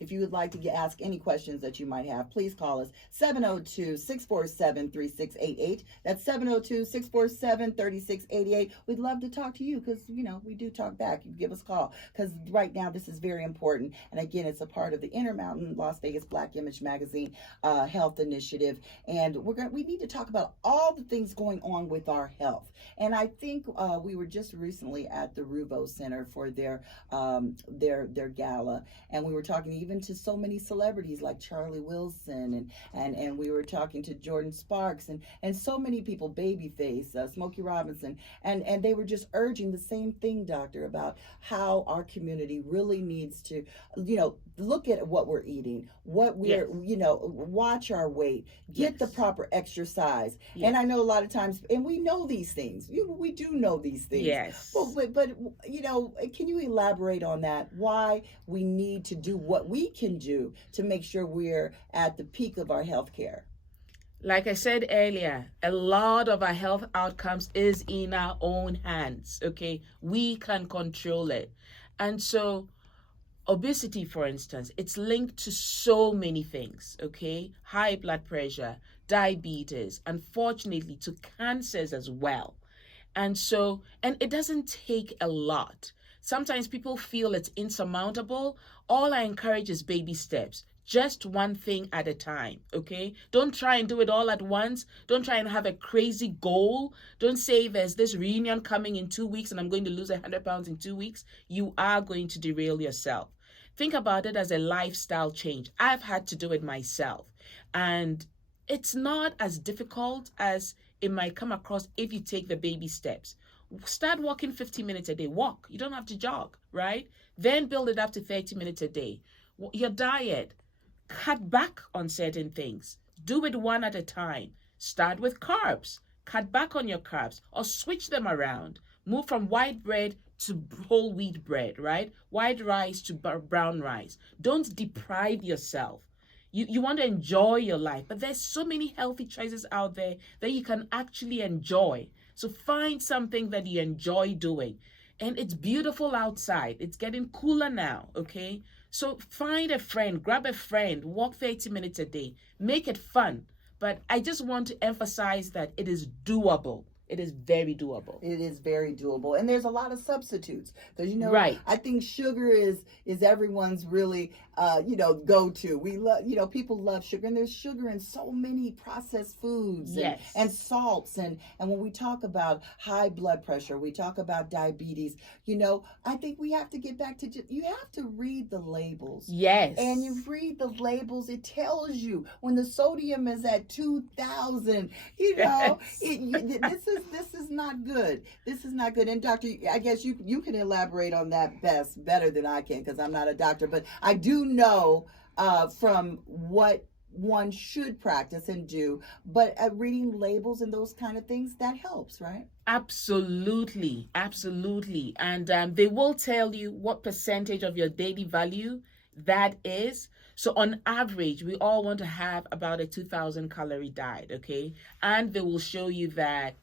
if you would like to ask any questions that you might have, please call us 702-647-3688. That's 702-647-3688. We'd love to talk to you because, we do talk back. You give us a call because right now this is very important. And again, it's a part of the Intermountain Las Vegas Black Image Magazine health initiative. And we need to talk about all the things going on with our health. And I think we were just recently at the Ruvo Center for their gala, and we were talking even to so many celebrities like Charlie Wilson, and we were talking to Jordan Sparks and so many people, Babyface, Smokey Robinson, and they were just urging the same thing, doctor, about how our community really needs to, look at what we're eating, what we're, watch our weight, get the proper exercise. And I know a lot of times, and we know these things, we do know these things. Yes. But can you elaborate on that? Why we need to do what we can do to make sure we're at the peak of our health care? Like I said earlier, a lot of our health outcomes is in our own hands, okay? We can control it. And so obesity, for instance, it's linked to so many things, okay? High blood pressure, diabetes, unfortunately to cancers as well. And it doesn't take a lot. Sometimes people feel it's insurmountable. All I encourage is baby steps. Just one thing at a time, okay? Don't try and do it all at once. Don't try and have a crazy goal. Don't say there's this reunion coming in 2 weeks and I'm going to lose 100 pounds in 2 weeks. You are going to derail yourself. Think about it as a lifestyle change. I've had to do it myself. And it's not as difficult as it might come across if you take the baby steps. Start walking 50 minutes a day. Walk. You don't have to jog, right? Then build it up to 30 minutes a day. Your diet. Cut back on certain things. Do it one at a time. Start with carbs. Cut back on your carbs or switch them around. Move from white bread to whole wheat bread, right? White rice to brown rice. Don't deprive yourself. You want to enjoy your life, but there's so many healthy choices out there that you can actually enjoy. So find something that you enjoy doing. And it's beautiful outside. It's getting cooler now, okay? So find a friend, grab a friend, walk 30 minutes a day, make it fun. But I just want to emphasize that it is doable. It is very doable. It is very doable. And there's a lot of substitutes. Because, right. I think sugar is everyone's really, go-to. We love, people love sugar. And there's sugar in so many processed foods and salts. And when we talk about high blood pressure, we talk about diabetes, I think we have to get back to, you have to read the labels. Yes. And you read the labels, it tells you when the sodium is at 2,000, this is not good. This is not good. And doctor, I guess you can elaborate on that better than I can because I'm not a doctor, but I do know from what one should practice and do, but reading labels and those kind of things, that helps, right? Absolutely. And they will tell you what percentage of your daily value that is. So on average, we all want to have about a 2,000 calorie diet, okay? And they will show you that,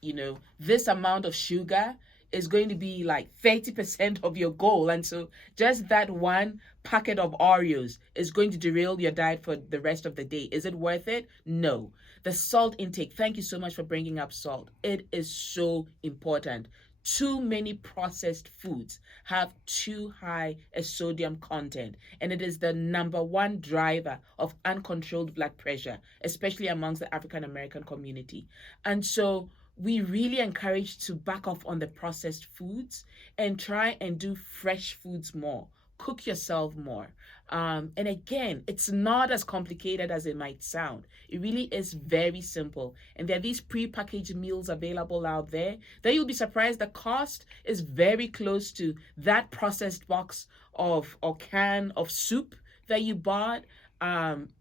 this amount of sugar is going to be like 30% of your goal. And so just that one packet of Oreos is going to derail your diet for the rest of the day. Is it worth it? No. The salt intake. Thank you so much for bringing up salt. It is so important. Too many processed foods have too high a sodium content, and it is the number one driver of uncontrolled blood pressure, especially amongst the African American community. And so we really encourage to back off on the processed foods and try and do fresh foods more. Cook yourself more. And again, it's not as complicated as it might sound. It really is very simple. And there are these pre-packaged meals available out there. Then you'll be surprised the cost is very close to that processed box or can of soup that you bought.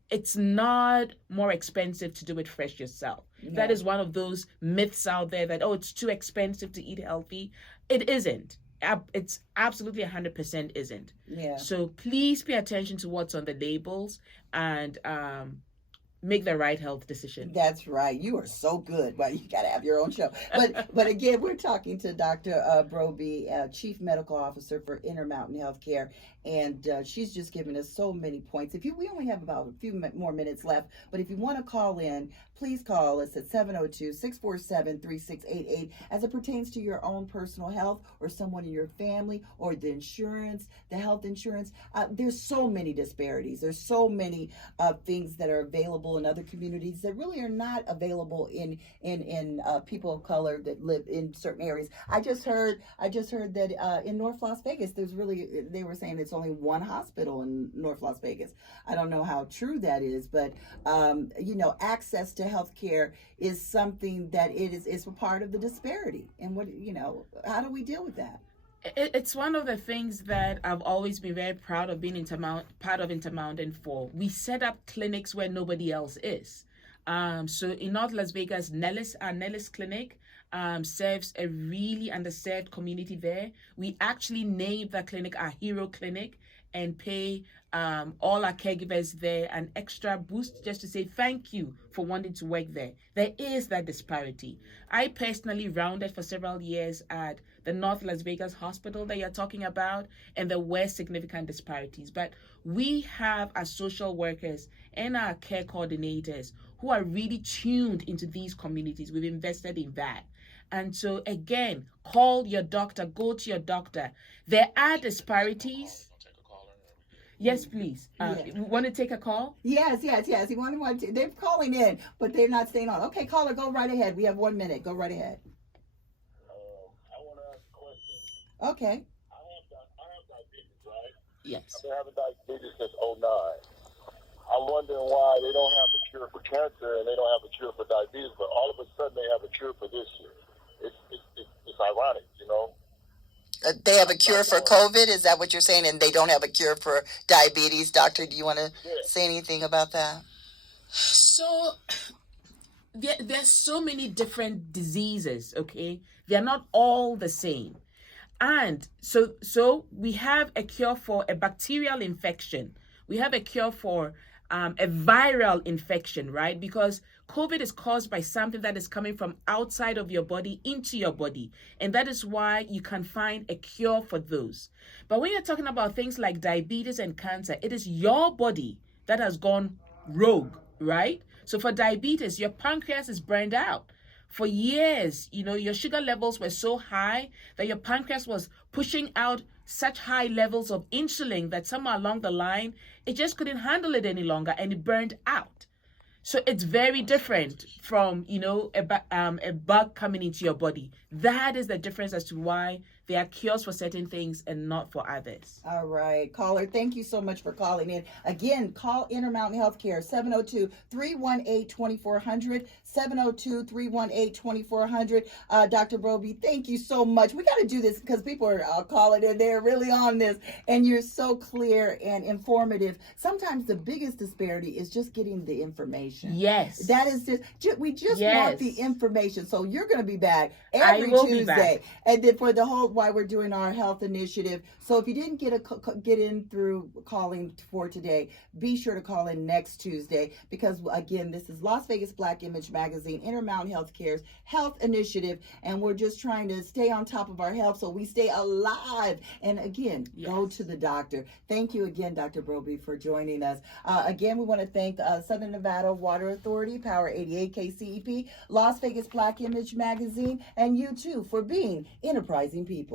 It's not more expensive to do it fresh yourself. Yeah. That is one of those myths out there that, it's too expensive to eat healthy. It isn't. It's absolutely 100% isn't. Yeah. So please pay attention to what's on the labels and make the right health decision. That's right. You are so good. Well, you got to have your own show. But again, we're talking to Dr. Brobbey, Chief Medical Officer for Intermountain Healthcare. and she's just given us so many points. We only have about a few more minutes left, but if you want to call in, please call us at 702-647-3688 as it pertains to your own personal health or someone in your family or the insurance, the health insurance. There's so many disparities. There's so many things that are available in other communities that really are not available in people of color that live in certain areas. I just heard that in North Las Vegas, they were saying it's only one hospital in North Las Vegas. I don't know how true that is, but access to healthcare is something that is a part of the disparity. And how do we deal with that? It's one of the things that I've always been very proud of being part of Intermountain for. We set up clinics where nobody else is. So in North Las Vegas, our Nellis Clinic serves a really underserved community there. We actually named that clinic our Hero Clinic and pay all our caregivers there an extra boost just to say thank you for wanting to work there. There is that disparity. I personally rounded for several years at the North Las Vegas hospital that you're talking about, and there were significant disparities. But we have our social workers and our care coordinators who are really tuned into these communities. We've invested in that. And so again, call your doctor, go to your doctor. There are disparities. Yes, please. You want to take a call? Yes. He wanted to. They're calling in, but they're not staying on. Okay, caller, go right ahead. We have 1 minute. Go right ahead. I want to ask a question. Okay. I have diabetes, right? Yes. I've been having diabetes since '09. I'm wondering why they don't have a cure for cancer and they don't have a cure for diabetes, but all of a sudden they have a cure for this year. It's ironic, They have a cure for COVID? Is that what you're saying? And they don't have a cure for diabetes? Doctor, do you want to say anything about that? So there's so many different diseases, okay? They're not all the same. And so we have a cure for a bacterial infection. We have a cure for a viral infection, right? Because COVID is caused by something that is coming from outside of your body into your body. And that is why you can find a cure for those. But when you're talking about things like diabetes and cancer, it is your body that has gone rogue, right? So for diabetes, your pancreas is burned out. For years, your sugar levels were so high that your pancreas was pushing out such high levels of insulin that somewhere along the line, it just couldn't handle it any longer and it burned out. So it's very different from, a bug coming into your body. That is the difference as to why there are cures for certain things and not for others. All right, caller, thank you so much for calling in. Again, call Intermountain Healthcare, 702-318-2400, 702-318-2400. Dr. Brobbey, thank you so much. We got to do this because people are calling in. They're really on this, and you're so clear and informative. Sometimes the biggest disparity is just getting the information. Yes. That is we just want the information. So you're going to be back every Tuesday. And then for the whole, why we're doing our health initiative. So if you didn't get in through calling for today, be sure to call in next Tuesday, because again, this is Las Vegas Black Image Magazine, Intermountain Healthcare's health initiative, and we're just trying to stay on top of our health so we stay alive. And again, go to the doctor. Thank you again, Dr. Brobbey, for joining us. Again, we want to thank Southern Nevada Water Authority, Power 88 KCEP, Las Vegas Black Image Magazine, and you too for being enterprising people.